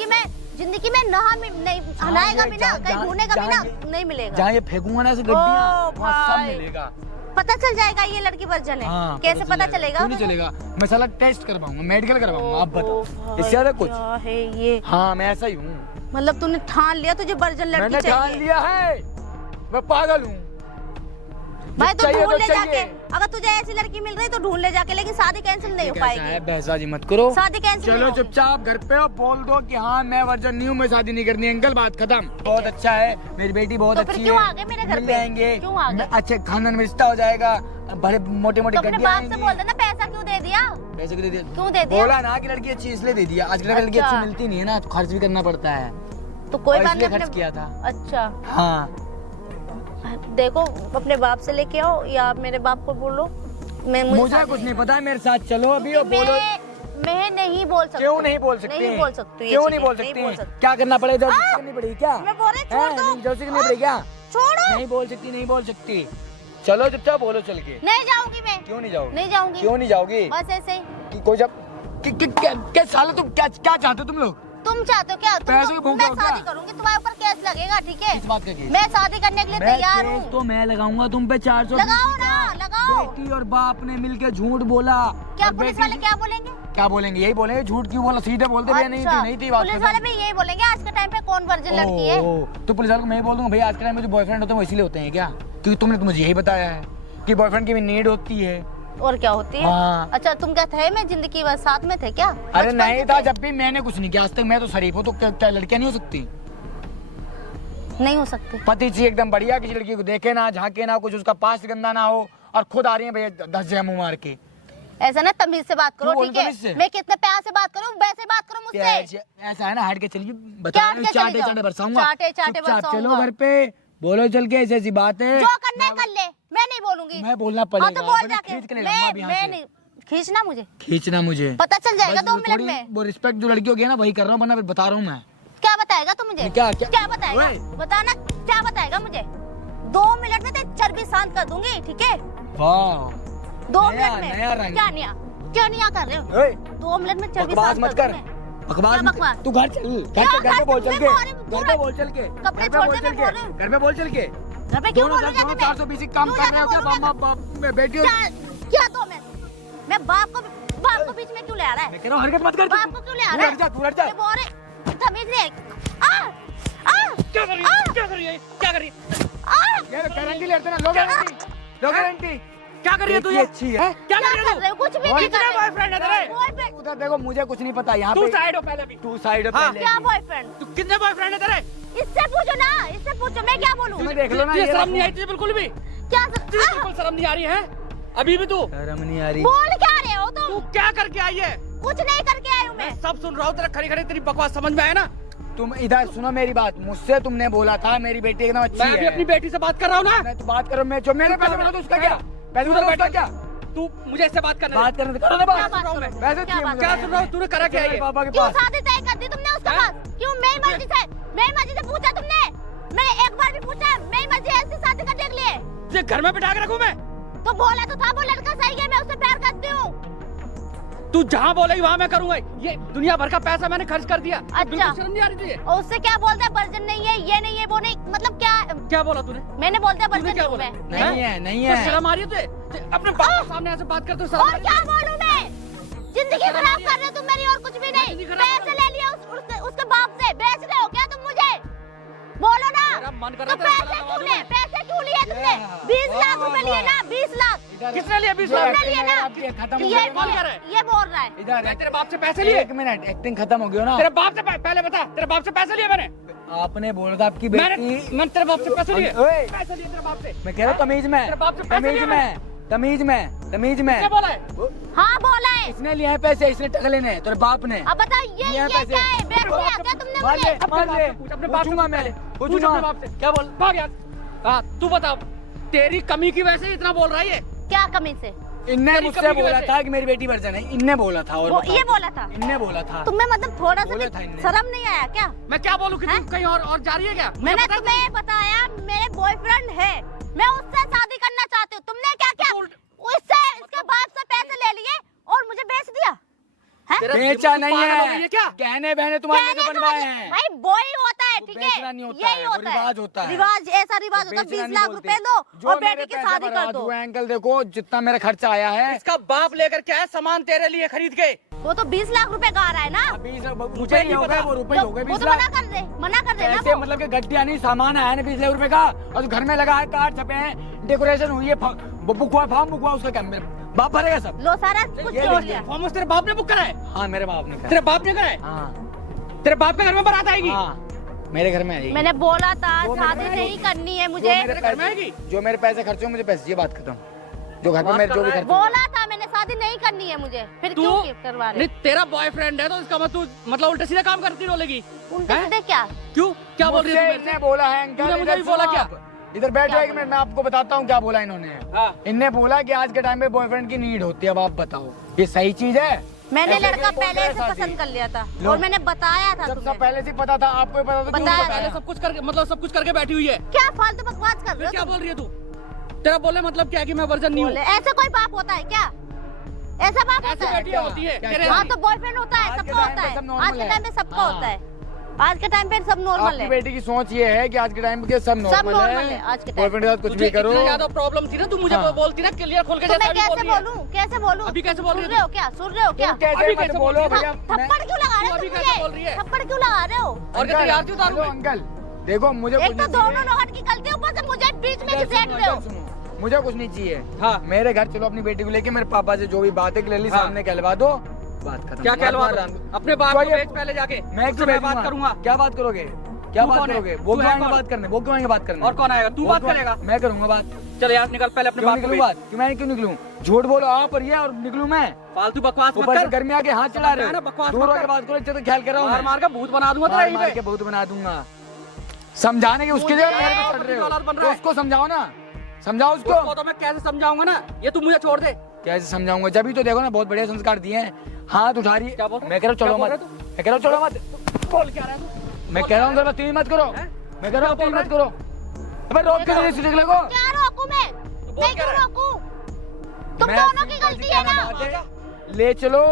जिंदगी में नहीं हलाएगा भी ना, जहाँ- कहीं ढूंढेगा भी ना, जहाँ- नहीं मिलेगा। जहाँ ये फेंकूंगा ना ऐसे गड्डियाँ, ओ वहाँ सब भाई। मिलेगा। पता चल जाएगा ये लड़की वर्जन है। हाँ, कैसे पता चलेगा? क्यों नहीं चलेगा? मैं साला टेस्ट करवाऊंगा, मेडिकल करवाऊंगा, आप बताओ भाई, इससे ज्यादा कुछ? क्या है ये? हाँ मैं ऐसा ही हूँ। मतलब तूने ठान लिया तुझे वर्जन लड़की मैंने ठान चाहिए? लिया है, मैं पागल हूँ। भाई तो चाहिए ढूंढ तो ले जाके। चाहिए। अगर तुझे ऐसी लड़की मिल रही तो ढूंढ ले जाके, लेकिन शादी कैंसिल नहीं हो कैसा है, पाएगी। बहसबाजी मत करो। शादी कैंसिल चलो नहीं होगी। चुपचाप घर पे हो, बोल दो कि हाँ मैं वर्जन नहीं हूँ, मैं शादी नहीं करनी। अंकल बात खत्म। बहुत अच्छा है, मेरी बेटी बहुत तो फिर अच्छी क्यों है। आ गए मेरे घर मिल पे? जाएंगे, क्यों आ गए? अच्छे खानदान में रिश्ता हो जाएगा, बड़े मोटे मोटे तो अपने गड्डियाँ बाप से आएंगी। बोल देना पैसा क्यों दे दिया? पैसे क्यों दे दिया? क्यों दे दिया? बोला ना कि लड़की अच्छी इसलिए दे दिया। आजकल लड़की अच्छा। अच्छी मिलती नहीं है ना, तो खर्च भी करना पड़ता है, तो कोई और बात इसलिए नहीं। खर्च किया था। अच्छा हाँ देखो अपने बाप से लेके आओ या आप मेरे बाप को बोलो। मुझे शादी कुछ नहीं पता है, मेरे साथ चलो अभी और बोलो। मैं नहीं बोल सकती। क्यों नहीं बोल सकते? नहीं बोल सकती। क्यों नहीं बोल सकते? क्या करना पड़ेगा? जल्दी करनी पड़ेगी क्या? मैं बोल रही छोड़ दो। जल्दी करनी पड़ेगी क्या? छोड़ो। नहीं बोल सकती, नहीं बोल सकती। चलो चुपचाप बोलो चल के। नहीं जाऊंगी मैं। क्यों नहीं जाओगी? नहीं जाऊंगी। क्यों नहीं जाओगी? बस ऐसे ही। कि कोई जब क्या साला तुम क्या चाहते हो तुम लोग? तुम चाहते हो क्या? पैसे की भूख मैं हो क्या? शादी करूंगी, तुम्हारे ऊपर केस लगेगा, ठीक है? किस बात का केस? मैं शादी करने के लिए तैयार केस हूँ। तो मैं लगाऊंगा तुम पे 400। लगाओ ना, लगाओ। बेटी और बाप ने मिलके झूठ बोला। क्या और पुलिस बेटी- वाले क्या बोलेंगे? क्या बोलेंगे? यही बोलेंगे झूठ क्यों बोला, सीधे बोलते भैया नहीं थी, नहीं थी बात। पुलिस वाले भी यही बोलेंगे आज के टाइम पे कौन वर्जिन लड़की है। तो पुलिस वाले को मैं ही बोल दूंगा भैया आज के टाइम में जो बॉयफ्रेंड होते हैं वो इसीलिए होते हैं क्या? क्योंकि तुमने तो मुझे यही बताया है कि बॉयफ्रेंड की भी नीड होती है। और क्या होती है? हाँ। अच्छा तुम क्या थे मैं जिंदगी भर साथ में थे क्या? अरे बचपन नहीं से था, थे? जब भी मैंने कुछ नहीं किया आज तक। मैं तो शरीफ हूँ, तो क्या लड़कियां नहीं हो सकती? नहीं हो सकती। पति चाहिए एकदम बढ़िया, किसी लड़की को देखे ना, झांके ना, कुछ उसका पास गंदा ना हो, और खुद आ रही है भैया 10 जगह मुंह मार के। ऐसा ना तमीज से बात करो, क्यों ठीक बोलूं है? तमीज से? मैं कितने प्यार से बात करूं वैसे बात करो मुझसे। ऐसा है ना, हट के चलिए, क्या बता हट के चाटे चले जाओ? चाटे बरसाऊंगा। चाटे चुपचाप चलो बरसाऊंगा। घर पे, बोलो चल के ऐसी ऐसी बात है। जो करना है कर ले, मैं नहीं बोलूंगी। मैं बोलना हाँ पड़ेगा। तो बोल बड़ी जाके। खींच के ले जाऊंगा अभी यहाँ मैं से। नहीं खींचना मुझे, खींचना मुझे पता चल जाएगा बस 2 मिनट थोड़ी में। वो रिस्पेक्ट जो लड़कियों की है ना वही कर रहा हूँ, वरना फिर बता रहा हूँ मैं। क्या बताएगा तू मुझे? क्या क्या बताएगा? ओए। बताना क्या बताएगा मुझे? 2 मिनट में तेरी चर्बी शांत कर दूंगी, ठीक है? वाह 2 नया- मिनट में नया रंग। क्या निया कर रहे हो? ओए, 2 मिनट में चर्बी बकवास शांत मत कर कर, दूं मैं। बकवास क्या मत बकवास? तू घर चल, क्या घर पे बोल चल के, मैं बोल रही हूँ, घर पे बोल चल के, कपड़े घर पे छोड़ बोल दे, चल मैं बोल रही के, हूँ। घर पे बोल चल के। घर पे क्यों बोल रही हूँ? 420 काम कर रहे हो क्या? बाप बेटियों क्या 2 मिनट? मैं बाप को बीच में क्यों ले आ रहा है? मैं कह रहा हूँ हरकत मत कर। बाप को क्यों ले आ रहा है? तू हट जा। ये बोल रहे तमीज नहीं। क्या कर रही है? क्या कर रही है? क्या कर रही है? ये गारंटी लेते ना, लो गारंटी। क्या कर रही है तू? ये ये अच्छी है। क्या कर रही है कर रहे हो? कुछ भी और नहीं कर कितने रहे। बॉयफ्रेंड है तेरे? बॉयफ्रेंड? उधर देखो, मुझे कुछ नहीं पता यहाँ तू पे। साइड हो पहले भी। तू साइड हो हाँ। पहले। क्या बॉयफ्रेंड? तू कितने बॉयफ्रेंड है तेरे? इससे पूछो ना, इससे पूछो, मैं क्या बोलूं? तुम्हें देख लो ना, तुझे ये शर्म रखो। नहीं आई तुझे बिल्कुल भी? क्या तुझे बिल्कुल शर्म नहीं आ रही है? अभी भी तू शर्म नहीं आ रही। बोल क्या रहे हो तुम? तू क्या करके आई है? कुछ नहीं करके आई हूँ मैं। मैं सब सुन रहा हूँ, तेरा खड़ी खड़ी तेरी बकवास समझ में आया ना? तुम इधर सुनो मेरी बात, मुझसे तुमने बोला था मेरी बेटी एकदम अच्छी मैं अभी है। अपनी बेटी से बात कर रहा हूँ ना। मैं तो बात करो, मैं जो मेरे पैसे बोला तो उसका क्या? पैसे तू बोला तो उसका बैठा क्या? तू मुझे इससे बात करने दे। बात करने दे, करो ना क्या बात। बात करो? वैसे क्या चाहिए बात मुझे। क्या सुन रहा हूँ? तूने करा क्या मेरे ये? पापा के क्यों पास। शादी तय कर दी तुमने उसके हैं? पास? क्यों मेरी मर्जी से पूछा तुमने? मैंने एक बार भी पूछा? मेरी मर्जी है ऐसी शादी करने के लिए? तुझे घर में बिठा के रखूँ मैं? तो बोला तो था वो लड़का सही है, मैं उससे प्यार करती हूँ। तू जहाँ बोलेगी वहाँ मैं करूँगा। ये दुनिया भर का पैसा मैंने खर्च कर दिया। अच्छा। बिल्कुल शर्म नहीं आ रही तुझे? और उससे क्या बोलते हैं? वर्जन नहीं है, ये नहीं है, वो नहीं, मतलब क्या? क्या बोला तूने? मैंने बोलते हैं तूने वर्जन क्या नहीं हूँ बोला? मैं। नहीं है, नहीं तो है। शर्म आ रही है तुझे? अपने बाप के सामने ऐसे बात करते हो शर्म आ और रही क्या है? बोलूं मैं? जिंदगी खराब कर रहे हो तुम मेरी, और कुछ भी नहीं। जिंदगी खराब पैसे ले लिए उसके बाप से, बेच रहे हो क्या तुम मुझे? बोलो ना। मेरा मन कर तो रहा था पैसे गला दबा क्यों दूं लिए? मैं। पैसे क्यों लिए तुमने? 20 लाख रुपए लिए ना, 20 लाख। किसने लिए 20 ये लाख? तुमने लिए ना? खत्म हो ये गया कौन कह रहा है? ये बोल रहा है। इधर मैं तेरे बाप से पैसे लिए? एक मिनट, एक्टिंग खत्म हो गई हो ना। तेरे बाप से पहले बता, तेरे बाप से पैसे लिए मैंने? आपने बोला था आपकी मैंने बेटी। तेरे बाप से पैसे लिए? ओए। पैसे लिए तेरे बाप से? मैं कह रहा हूँ तमीज में, तेरे बाप से पैसे तमीज लिए में, तमीज में, तमीज किसने में। बोला है? हाँ बोला है। इसने लिए हैं पैसे, इसने टकले ने, तेरे बाप ने। अब बताओ ये लिए हैं पैसे। क्या है? बेच दिया क्या तुमने मान ले, मुझे? मान ले। अपने बाप से पूछूंगा मैं, पूछ अपने पूछूंगा। बाप से। क्या बोल? भाग यार। हाँ, तू बता, तेरी कमी की वजह से इतना बोल रहा है ये? क्या कमी से? इनने तेरी मुझसे कमी की बोला वजह से। था कि मेरी बेटी वर्जन है, इनने बोला था। और बताओ। ये बोला था? इनने बोला था। तुम्हें मतलब थोड़ा सा बोला भी था इनने। शर्म नहीं आया क्या? मैं क्या बोलूँ कि हैं? तू कहीं और जा रही है क्या? मैंने बता तुम्हें बताया मेरे बॉयफ्रेंड है, मैं उससे शादी करना चाहती हूँ। तुमने क्या क्या उससे इसके बाप से पैसे ले लिए और मुझे बेच दिया? हैं? तेरा बेचा दिमाग नहीं पागल हो है, गई क्या? कहने बहने तुम्हारे कहने लिए का बनवाए मतलब- हैं। भाई वही होता है, वो ठीक बेचना है? नहीं होता यही है, वो होता है। रिवाज होता है। रिवाज ऐसा रिवाज होता है, बेचना 20 नहीं लाख बोलते। रुपए दो जो और मेरे बेटी की पैसे शादी कर बर्बाद दो। हुए, अंकल देखो जितना मेरा खर्चा आया है। इसका बाप लेकर क्या है सामान तेरे लिए खरीद के? वो तो 20 लाख रुपए का आ रहा है ना। 20 मुझे रुपए नहीं हो गए, पता। वो रुपए हो गए वो 20 तो लाख। मना कर दे ना ऐसे वो। मतलब कि गड्डिया नहीं, सामान आया ना 20 लाख रुपए का, और घर में लगा है, कार्ड छपे हैं, डेकोरेशन हुई है, बुक हुआ, फॉर्म बुक हुआ, उसका क्या मेरा बाप भरेगा सब? लो सारा कुछ ये छोड़ लीजिए। लिया। फॉर्म तेरे बाप ने बुक करा है? हाँ मेरे बाप ने तेरे बाप ने करा है? हाँ तेरे बाप के घर में बारात आएगी? हाँ मेरे घर में आएगी। मैंने बोला था वो मेरे शादी घर में नहीं करनी है जो मुझे। मेरे घर में पैसे- आएगी? जो मेरे पैसे खर्चे हो मुझे पैसे चाहिए, बात खत्म। जो घर पे बात मेरे कर जो भी रहा है। खर्चे हुए। बोला था मैंने शादी नहीं करनी है मुझे, फिर तू क्यों करवा रहे? नहीं, तेरा बॉयफ्रेंड है तो इसका मतलब उल्टे सीधे काम करती रोलेगी? उनके हैं? सीधे क्या? क्यों? क्या बोल रही है मुझसे तू मेरे इनने से? बोला है अंकल, तूने मुझे इधर भी बोला सुनो क्या? आप। इधर बैठो क्या एक मिनट, मैं आपको बताता हूँ क्या बोला इन्होंने। हाँ। इनने बोला कि आज के टाइम में बॉयफ्रेंड की नीड होती है। अब आप बताओ ये सही चीज है? मैंने ऐसे लड़का नहीं बोलते पहले हैं से शादी। पसंद कर लिया था लो। और मैंने बताया था सब तुम्हें। पहले से पता था, आपको ही पता था, क्यों बताया बताया? पहले सब कुछ करके मतलब सब कुछ करके बैठी हुई है। क्या फालतू बकवास कर रहे फिर हो क्या तुम? बोल रही है तू? तेरा बोले मतलब क्या है कि मैं वर्जन नहीं हूँ? बोले ऐसे कोई बाप होता है क्या? ऐसा बाप ऐसी होता है? बेटियां होती है क्या- तेरे हाँ यहाँ तो बॉयफ्रेंड होता है, आज के सबका टाइम होता पे है। सब normal आज के है। टाइम पे सबका हाँ। होता है। आज के टाइम पे सब नॉर्मल आपकी है। बेटी की सोच ये है कि आज के टाइम पे सब नॉर्मल normal है, है आज के टाइम बॉयफ्रेंड के साथ कुछ तुझे भी करो। इतनी ज्यादा प्रॉब्लम थी ना, तू मुझे हाँ। बोलती ना क्लियर खोल के तो मैं जैसा भी बोल कैसे रही है। बोलूं? कैसे बोलूं? अभी कैसे बोल रही सुन है रहे हो क्या? सुन रहे हो क्या? तुम कैसे अभी मत कैसे बोलो बोल रही भैया। है? थप्पड़ क्यों लगा रहे तू हो अभी तुम कैसे बोल रही मुझे? है? थप्पड़ क्यों लगा रहे हो? और क्या तैयार थी उतारू हेलो मैं? अंकल देखो मुझे एक कुछ तो नहीं दोनों चाहिए। लोगों की गलती, ऊपर से मुझे बीच में इधर घिसेट सुनो, रहे हो। इधर सुनो, मुझे कुछ नहीं चाहिए। हाँ। मेरे घर चलो, अपनी बेटी को लेके मेरे पापा से जो भी बात है क्लियरली हाँ। सामने कहलवा दो, बात खत्म। क्या कहलवा बात दो? मार- अपने बाप को तो ये- भेज पहले जाके। मैं उससे क्यों बात करूंगा। क्या बात करोगे? क्या तू बात कौन है? करोगे? वो तू क्यों है आएंगे कौन? बात करने? वो क्यों आएंगे बात करने? और कौन आएगा? तू वो बात क्यों- करेगा? मैं करूंगा बात। चल यार निकल पहले अपने क्यों बाप को निकलूं भेज। बात? मैं क्यों निकलूं? झूठ बोलो आप और ये, और निकलूं मैं? फालतू बकवास मत ऊपर से कर। घर में आके हाथ चला रहे है ना, हो। बकवास दूर मत होकर कर। बात करो, अच्छे से ख्याल कर रहा हूं मार मैं। मार के भूत बना दूंगा तेरा मार यहीं मार पे। के बहुत बना दूंगा। समझाने के उसके मुझे लिए मेरे पे चढ़ रहे औलाद बन हो, रहा तो है। उसको समझाओ ना, समझाओ उसको उसको। तो मैं कैसे समझाऊंगा ना, ये तू मुझे छोड़ दे। कैसे समझाऊंगा? जब भी तो देखो ना बहुत बढ़िया संस्कार दिए हैं। हाथ उठा रही क्या बोल रहा है? मैं कह रहा हूँ चलो क्या बोल मत, रहा है मैं कह रहा हूँ चलो मत, बोल क्या रहा है तू? मैं कह रहा हूँ तुम मत करो, मैं कह रहा हूँ तुम मत करो। अबे रोक के दे सिटी को। क्या रोकूं मैं क्यों रोकूं? तुम दोनों की गलती है ना। ले चलो,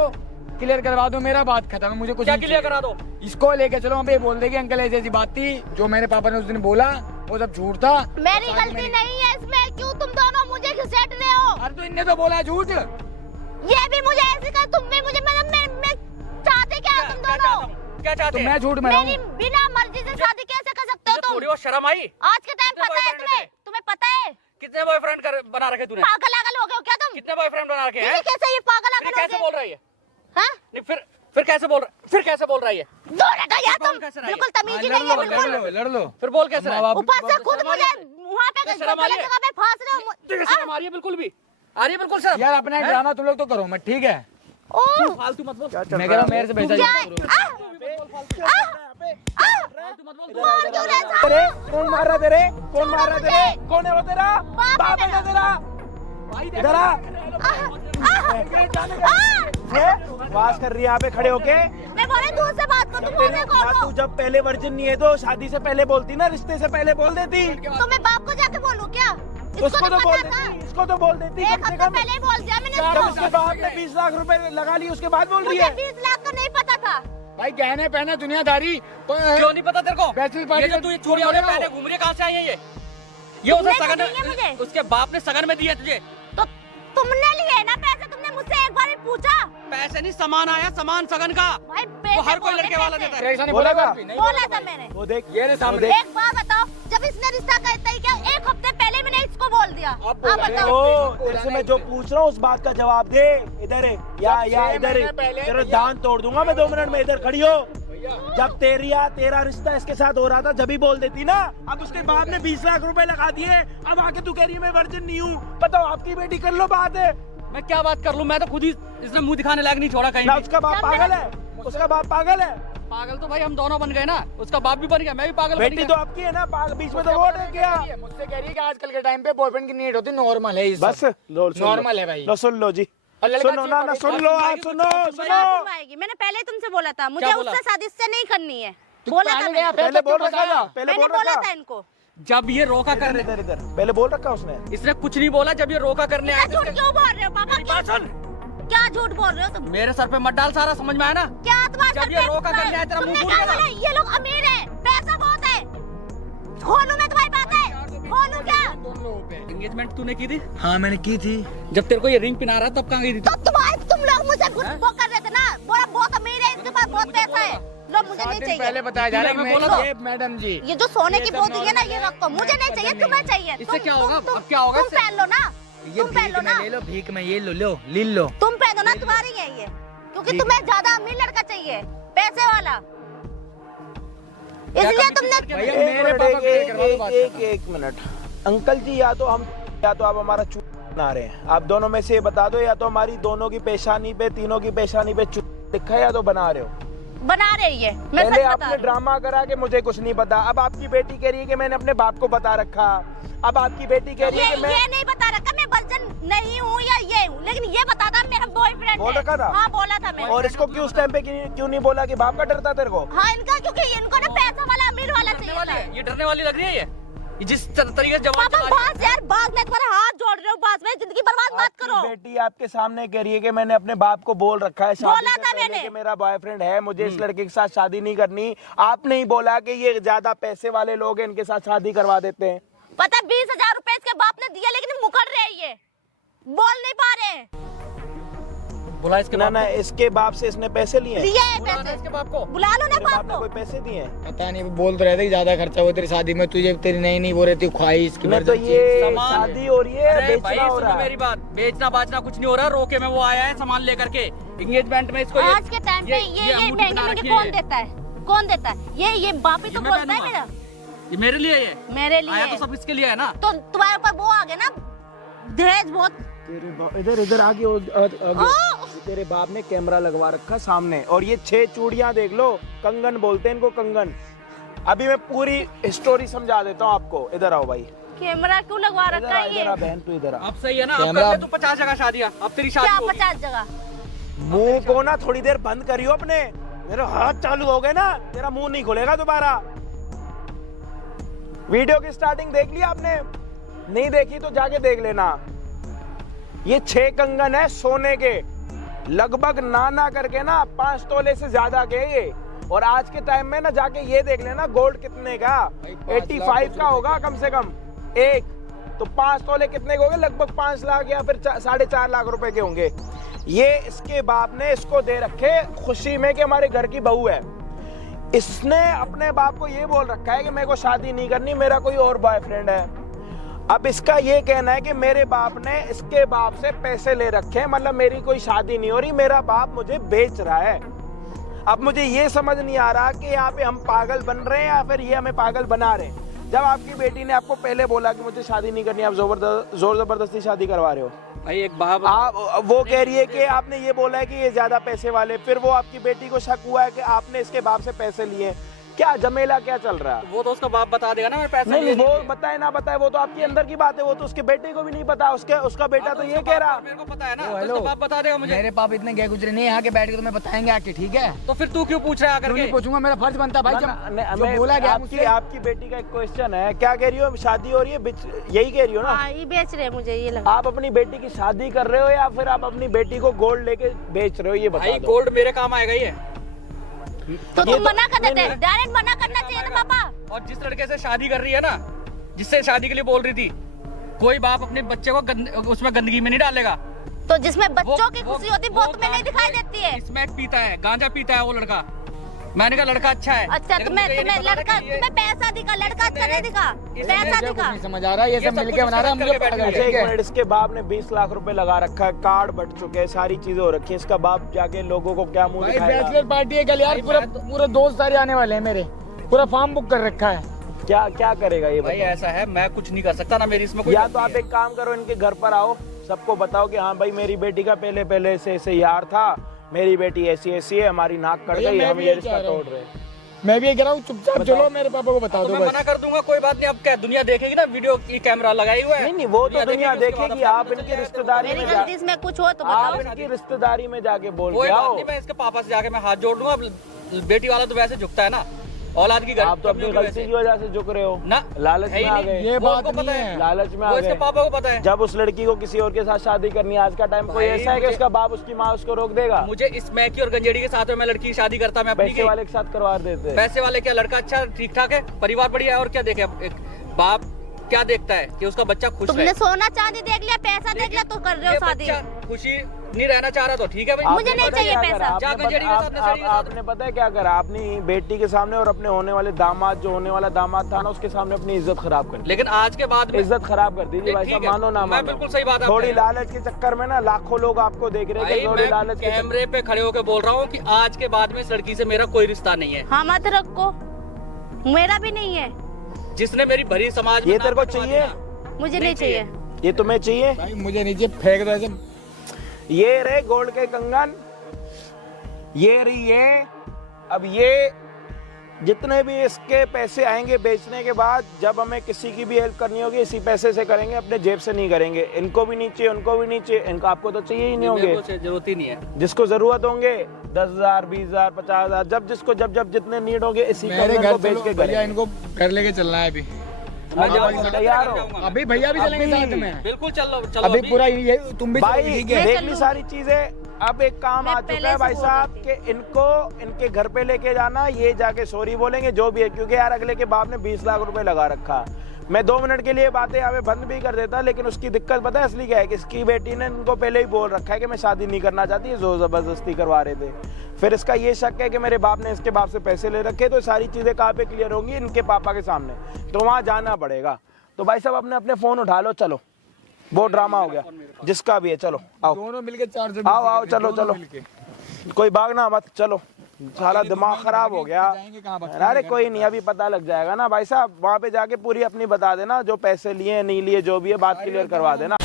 क्लियर करवा दो, मेरा बात खत्म है, मुझे कुछ क्या नहीं क्लियर चाहिए। करा दो? इसको लेके चलो, वहाँ पे बोल देगी अंकल ऐसी ऐसी बात थी, जो मेरे पापा ने उस दिन बोला वो सब झूठ था। मेरी गलती नहीं है इसमें, क्यों तुम दोनों मुझे घसीट रहे हो? अरे तो इनने तो बोला झूठ। ये भी मुझे ऐसे कर, तुम भी मुझे, मैं चाहते क्या तुम दोनों? क्या तो चाहते मैं हैं? झूठ मेरी बिना मर्जी से शादी कैसे कर सकते हो तुम? थोड़ी बहुत शर्म आई? आज के टाइम कितने पता है boyfriend तुम्हें? थे? तुम्हें पता है? कितने बॉयफ्रेंड बना रखे तूने? पागल आगल हो गए हो क्या तुम? कितने बॉयफ्रेंड बना रखे हैं? ये कैसे ये पागल फिर आगल हो कैसे गए? बोल रही है? हाँ? नहीं फिर कैसे बोल रही है? दूर हटो यार तुम, बोल कैसे रही है? बिल्कुल तमीज ही नहीं है बिल्कुल। लड़ लो। फिर बोल कैसे रहा है? ऊपर से खुद मुझे वहाँ पे शर्म आ रही गलत है? जगह पे फांस रहे हो। तुझे शर्म आ रही है? बिल्कुल भी आ रही है? बिल्कुल शर्म? यार अपना ड्रामा तुम लोग तो करो मत, ठीक है? ओह, फालतू मत बोल। मैं कह रहा हूँ मेरे से बेचा क्या है? बोल क्यों रहे हो? तेरे कौन मार रहा तेरे? कौन मार रहा तेरे? कौन है वो तेरा? बाप है बाप है मेरा। तेरा? इधर आ। ये बात कर रही है यहाँ पे खड़े होके। मैं बोले दूर से बात करो, तुम मुझे कौन हाँ, हो? तू जब पहले वर्जिन नहीं है तो शादी से पहले बोलती ना, रिश्ते से पहले बोल देती। तो मैं बाप को जाके बोलूं क्या? उसको तो पता बोल था। देती, इसको तो बोल देती एक कम से हफ्ते कम। पहले ही बोल दिया मैंने जब उसको। उसके बाप ने 20 लाख रुपए लगा लिए उसके बाद बोल रही मुझे है। 20 लाख का नहीं पता था। भाई गहने पहने दुनियादारी क्यों नहीं पता तेरे को? बैचलर पार्टी ये जो तू ये चूड़ियां में पहने घूम रही है, कहाँ से आई है ये तुमने उसे तो सगन दी है मुझे। उसके बाप ने सगन में दिया तुझे। तो तुमने लिए ना पैसे, तुमने मुझसे एक बार भी पूछा? पैसे नहीं, सामान आया, सामान सगन का। भाई वो पैसे हर कोई बोले लड़के वाला पैसे। देता है। ऐसा नहीं बोला बोला था? कभी, नहीं बोला था मैंने। वो देख ये रे वो सामने। देख। एक बार बताओ, जब इसने रिश्ता कहता ही क्या, एक हफ्ते पहले मैंने इसको बोल दिया। अब आप बोला है। बताओ। ओ, तेरे से मैं जो पूछ रहा हूँ उस बात का जवाब दे। इधर है या जब 6 इधर है, महीने पहले तेरा भैया। दांत तोड़ दूंगा मैं 2 मिनट में। इधर खड़ी हो। जब तेरा रिश्ता इसके साथ हो रहा था जब ही बोल देती ना। अब उसके बाप ने 20 लाख रुपए लगा दिए, अब आके तू कह रही है मैं वर्जिन नहीं हूँ। बताओ आपकी बेटी कर लो बात है मैं क्या बात कर लूं? मैं तो खुद ही इसने मुंह दिखाने लायक नहीं छोड़ा कहीं ना। भी। उसका बाप पागल है, उसका बाप पागल है। पागल तो भाई हम दोनों बन गए ना, उसका बाप भी बन गया, मैं भी पागल बन बेटी गया। तो आपकी है ना, बीच में तो वोट है क्या? मुझसे कह रही है कि आजकल के टाइम पे बॉयफ्रेंड की नीड होती नॉर्मल है। बस नॉर्मल है भाई। लो सुन लो जी, और लड़का सुनो ना चाहिए सुन भाई। लो आप, सुनो क्या सुनो। तुम आएगी? मैंने पहले ही तुमसे बोला था, मुझे क्या बोला? उससे शादी से नहीं करनी है। तू बोला था पहले मैंने। गया, पहले बोल रखा था, पहले मैंने बोल बोला रखा। था इनको। जब ये रोका करने, इधर इधर पहले बोल रखा उसने। इसने कुछ नहीं बोला। जब ये रोका करने आया झूठ क्यों बोल रहे हो पापा? मेरी बात सुन, क्या झूठ बोल रहे हो तुम? मेरे सर पे मत डाल, सारा समझ में आया ना? क्या तुम्हारे जब सर ये पे- रोका करने आया तेरा मुंह तुमने फूट क्या गया। बोला? ये लोग अमीर हैं, पैसा बहुत है। खोलूं मैं तुम्हारी बातें? खोलूं क्या? एंगेजमेंट तूने की थी? हाँ मैंने की थी। जब तेरे को ये रिंग पिना रहा तब कहाँ गई थी तो तुम लोग मुझे कुछ वो कर रहे थे ना, बोला बहुत अमीर है, इसके पास बहुत पैसा है। लो मुझे नहीं दिन पहले चाहिए। बताया जा रहा है कि मैं मैं- बोला था। ये मैडम जी ये जो सोने की बोतल है ना, ये रखो। मुझे नहीं चाहिए, तुम्हें चाहिए। इससे क्या होगा? अब क्या होगा तुम इससे? पहन लो ना, ये तुम पहन लो भीख ना, में ले लो, भीख में ये लो लो। तुम पहन लो ना, तुम्हारी है ये। क्योंकि तुम्हें ज्यादा अमीर लड़का चाहिए, पैसे वाला, इसलिए तुमने। भैया एक मेरे मिनट, पापा को करवा दो बात एक खत्म। एक मिनट अंकल जी, या तो आप हमारा चूत बना रहे हैं। आप दोनों में से ये बता दो, या तो हमारी दोनों की पेशानी पे, तीनों की पेशानी पे चूत लिखा है, या तो बना रहे हो। बना रही है, मैं पहले सच बता आपने रही हूँ। ड्रामा करा कि मुझे कुछ नहीं पता। अब आपकी बेटी कह रही है कि मैंने अपने बाप को बता रखा। अब आपकी बेटी कह रही है कि मैं ये नहीं बता रखा मैं वर्जिन नहीं हूँ या ये हूँ, लेकिन ये बता था मेरा बॉयफ्रेंड बोल है। रखा था? हाँ बोला था मैंने। और इसको क्यों उस टाइम पे क्यों नहीं बोला कि बाप का डरता तेरे को? हाँ इनका, क्योंकि इनको ना पैसा वाला अमीर वाला डरने चाहिए वाली था। है? ये डरने वाली लग रही है ये जिस तरीके से जवान पापा चला रही है। बस यार, बात मैं तुम्हारे हाथ जोड़ रही हूँ, बस मेरी जिंदगी बर्बाद मत आपकी करो। बेटी आपके सामने कह रही है कि मैंने अपने बाप को बोल रखा है शादी बोला से था पहले मैंने। कि मेरा बॉयफ्रेंड है, मुझे इस लड़के के साथ शादी नहीं करनी। आपने ही बोला कि ये ज्यादा पैसे वाले लोग हैं, इनके साथ शादी करवा देते हैं। पता 20,000 रुपए इसके बाप ने दिए, लेकिन मुकर रहे हैं ये, बोल नहीं पा रहे हैं। बुला इसके ना बाप ना, इसके बाप से इसने पैसे लिए हैं? दिए हैं बुला ना पैसे, इसके बाप को। बुला लो ना तेरे बाप बाप ने को। कोई पैसे दिए हैं? पता नहीं, बोल तो रहे थे कि ज्यादा खर्चा हुआ तेरी शादी में, तुझे तेरी नई नहीं वो रहती ख्वाहिश की नहीं तो emergency। ये सामान- शादी हो रही है, अरे भाई बेचना हो सुनो रहा है। मेरी बात, बेचना बाचना कुछ नहीं हो रहा। रोके में वो आया है सामान लेकर के एंगेजमेंट में इसको। आज के टाइम पे ये अंगूठी महंगे बना महंगे रखी कौन है। देता है? कौन देता है? ये बाप ही तो ये मैं बोलता है पहनूंगा। मेरा, ये मेरे लिए है, मेरे लिए आया है। तो सब इसके लिए है ना। तो तुम्हारे ऊपर वो आ गया ना, दहेज बहुत। इधर इधर आगे ओ! तेरे बाप ने कैमरा लगवा रखा सामने, और ये 6 चूड़ियां देख लो, कंगन बोलते हैं इनको, कंगन। अभी मैं पूरी स्टोरी समझा देता हूँ आपको, इधर आओ भाई। कैमरा क्यों लगवा रखा है ये? जरा बहन तू इधर आ। अब सही है ना, अब कैमरा- करते तू 50 जगह शादियां, अब तेरी शादी क्या होगी। 50 जगह? मुंह को ना थोड़ी देर बंद करियो अपने, मेरे हाथ चालू हो गए ना, तेरा मुंह नहीं खुलेगा दोबारा। वीडियो की स्टार्टिंग देख ली आपने? नहीं देखी तो जाके देख लेना। ये 6 कंगन है सोने के, लगभग ना करके ना 5 तोले से ज्यादा के ये। और आज के टाइम में ना जाके ये देख लेना गोल्ड कितने का, 85 का होगा कम से कम एक। तो 5 तोले कितने के होंगे? लगभग 5 लाख या फिर 4.5 लाख रुपए के होंगे। ये इसके बाप ने इसको दे रखे खुशी में कि हमारे घर की बहू है। इसने अपने बाप को ये बोल रखा है कि मेरे को शादी नहीं करनी, मेरा कोई और बॉयफ्रेंड है। अब इसका ये कहना है कि मेरे बाप ने इसके बाप से पैसे ले रखे हैं, मतलब मेरी कोई शादी नहीं हो रही, मेरा बाप मुझे बेच रहा है। अब मुझे ये समझ नहीं आ रहा कि यहाँ पे हम पागल बन रहे हैं या फिर ये हमें पागल बना रहे हैं। जब आपकी बेटी ने आपको पहले बोला कि मुझे शादी नहीं करनी, आप जोर जबरदस्ती शादी करवा रहे हो। भाई एक बाप, आप वो कह रही है कि आपने ये बोला है कि ये ज्यादा पैसे वाले, फिर वो आपकी बेटी को शक हुआ है कि आपने इसके बाप से पैसे लिए। क्या जमेला क्या चल रहा है? वो तो उसका बाप बता देगा ना मैं पैसे नहीं लिए वो थे। बताए ना बताए वो तो आपकी अंदर की बात है, वो तो उसके बेटे को भी नहीं पता। उसका बेटा तो ये कह रहा। मेरे को पता है ना, ओ, तो हेलो। उसका बाप बता देगा मुझे। मेरे पाप इतने गए गुजरे नहीं, यहाँ के बैठ के तुम्हें बताएंगे आके, ठीक है? तो फिर तू क्यों पूछ रहा है आकर क्यों के? नहीं पूछूंगा, मेरा फर्ज बनता है भाई। जब जो बोला गया मुझसे, आपकी बेटी का एक क्वेश्चन है, क्या कह रही हो? शादी हो रही है, यही कह रही हो ना? हाँ ये बेच रहे हैं, मुझे ये लगा। आप अपनी बेटी की शादी कर रहे हो या फिर आप अपनी बेटी को गोल्ड लेके बेच रहे हो, ये भाई बता दो। गोल्ड मेरे काम आएगा ये। तो तुम मना कर देते, डायरेक्ट मना करना चाहिए ना पापा। और जिस लड़के से शादी कर रही है ना, जिससे शादी के लिए बोल रही थी, कोई बाप अपने बच्चे को उसमें गंदगी में नहीं डालेगा। तो जिसमें बच्चों की वो- खुशी होती है वो तुम्हें नहीं दिखाई गांजा- देती है। स्मैक पीता है, गांजा पीता है वो लड़का। मैंने कहा लड़का अच्छा है। अच्छा लेकिन तुम्हें मुझे ये नहीं तुम्हें पता था लड़का, कि ये- तुम्हें पैसा दिखा, लड़का अच्छा नहीं दिखा, पैसा मुझे कुछ दिखा। नहीं समझ आ रहा, ये सब सब मिलके कुछ बना रहा है करके मुझे बैठ पागल, अच्छा, ठीक एक है? मिनट, इसके बाप ने 20 लाख रुपए लगा रखा है, कार्ड बट चुके हैं, सारी चीजें हो रखी है। इसका बाप जाके लोगों को क्या मुंह भाई दिखाएगा? बैचलर पार्टी है कल यार, पूरे दोस्त सारे आने वाले हैं मेरे, पूरा फार्म बुक कर रखा है। क्या करेगा ये भाई बताओ? ऐसा है, मैं कुछ नहीं कर सकता ना, मेरी इसमें कोई या गलती तो आप है। एक काम करो, इनके घर पर आओ, सबको बताओ कि हाँ भाई मेरी बेटी का पहले से यार था, मेरी बेटी ऐसी है, हमारी नाक कट भैया, गई, मैं हम भी ये यही रिश्ता चाह रहा हूँ। तोड़ रहे हैं। मैं भी ये कह रहा हूँ, चुपचाप चलो, मेरे पापा को बता तो दो मैं बस। मना कर दूंगा, कोई बात नहीं। अब क्या दुनिया देखेगी ना, वीडियो की कैमरा लगाई हुआ है। नहीं वो तो दुनिया उसके बाद देखेगी, अपना आप पता इनकी चलेगा, रिश्तेदारी मेरी में गलती इसमें कुछ हो तो आप बताओ। इनकी रिश्तेदारी में जाके बोल कोई के बात आओ। नहीं, मैं इसके पापा से जाके मैं हाथ जोड़ लूंगा। अब बेटी वाला तो वैसे झुकता है ना, औलाद की आप तो अपनी गलती की वजह से झुक रहे हो ना, लालच है ही में आ नहीं। गए। ये वो बात उसको पता नहीं है। है। लालच में आ वो इसके गए। पापा को पता है। जब उस लड़की को किसी और के साथ शादी करनी है, आज का टाइम कोई भाई, ऐसा है कि मुझे- उसका बाप उसकी माँ उसको रोक देगा? मुझे इस मैकी और गंजेड़ी के साथ में मैं लड़की की शादी करता, मैं अपनी पैसे की। वाले के साथ करवा देते। पैसे वाले क्या, लड़का अच्छा ठीक ठाक है, परिवार बढ़िया है, और क्या देखे अब एक बाप क्या देखता है कि उसका बच्चा खुश तुमने रहे। सोना चांदी देख लिया, पैसा देख लिया तो कर रहे ये हो शादी। बच्चा खुशी नहीं रहना चाह रहा तो ठीक है भाई। मुझे नहीं चाहिए पैसा। जा गंजेड़ी के साथ, नशेड़ी के साथ। आपने पता है क्या करा? अपनी बेटी के सामने और अपने होने वाले दामाद, जो होने वाला दामाद था ना, उसके सामने अपनी इज्जत खराब कर दी। लेकिन आज के बाद में इज्जत खराब कर दी भाई ठीक साहब, है, मानो ना मैं मानो। बिल्कुल सही बात आप थोड़ी कह रहे हैं। लालच के चक्कर में ना लाखों लोग आपको देख रहे हैं कि भाई थोड़ी मैं लालच के कैमरे पे खड़े होकर बोल रहा हूँ कि आज के बाद में इस लड़की से मेरा कोई रिश्ता नहीं है। हाँ मत रखो, मेरा भी नहीं है, जिसने मेरी भरी समाज में ये नाक तेरे को कटवा चाहिए? दिया। मुझे नहीं चाहिए। ये तुम्हें चाहिए? भाई मुझे नीचे फेंक दो ऐसे। ये रहे गोल्ड के कंगन, ये रही ये। अब ये जितने भी इसके पैसे आएंगे बेचने के बाद, जब हमें किसी की भी हेल्प करनी होगी इसी पैसे से करेंगे, अपने जेब से नहीं करेंगे। इनको भी नहीं चाहिए, उनको भी नहीं चाहिए, इनको आपको तो चाहिए ही नहीं मेरे होंगे। को जरूरत ही नहीं है। जिसको जरूरत होंगे 10,000, 20,000, 50,000, जब जिसको जब जितने नीड होंगे इसी मेरे कंगन घर को बेच चलो के भैया, करेंगे। इनको घर लेके चलना है अभी। मैं हाँ, जाऊंगा, भाई, तैयार हो? जाऊंगा मैं। अभी भैया भी चलेंगे अभी- साथ में। बिल्कुल चलो अभी अभी। पूरा ये तुम भी भाई चलो, ठीक मैं है? देख ली चलूं। सारी चीजें। अब एक काम मैं आ पहले चुका है से भाई बोल साहब रही कि इनको इनके घर पे लेके जाना, ये जाके सॉरी बोलेंगे जो भी है, क्योंकि यार अगले के बाप ने 20 लाख रुपए लगा रखा। मैं 2 मिनट के लिए बातें यहाँ पे बंद भी कर देता, लेकिन उसकी दिक्कत पता है असली क्या है? कि इसकी बेटी ने इनको पहले ही बोल रखा है कि मैं शादी नहीं करना चाहती, जोर जबरदस्ती करवा रहे थे। फिर इसका ये शक है कि मेरे बाप ने इसके बाप से पैसे ले रखे, तो सारी चीजें कहाँ पे क्लियर होंगी? इनके पापा के सामने, तो वहां जाना पड़ेगा। तो भाई साहब अपने अपने फोन उठा लो, चलो, बहुत ड्रामा हो गया, जिसका भी है, चलो आओ दोनों मिलके 420 आओ, चलो दोनों चलो, मिलके। कोई भागना मत, चलो। सारा दिमाग खराब हो गया। जाएंगे कहाँ बस? अरे कोई नहीं, अभी पता लग जाएगा ना भाई साहब। वहाँ पे जाके पूरी अपनी बता देना, जो पैसे लिए नहीं लिए जो भी है, बात क्लियर करवा देना।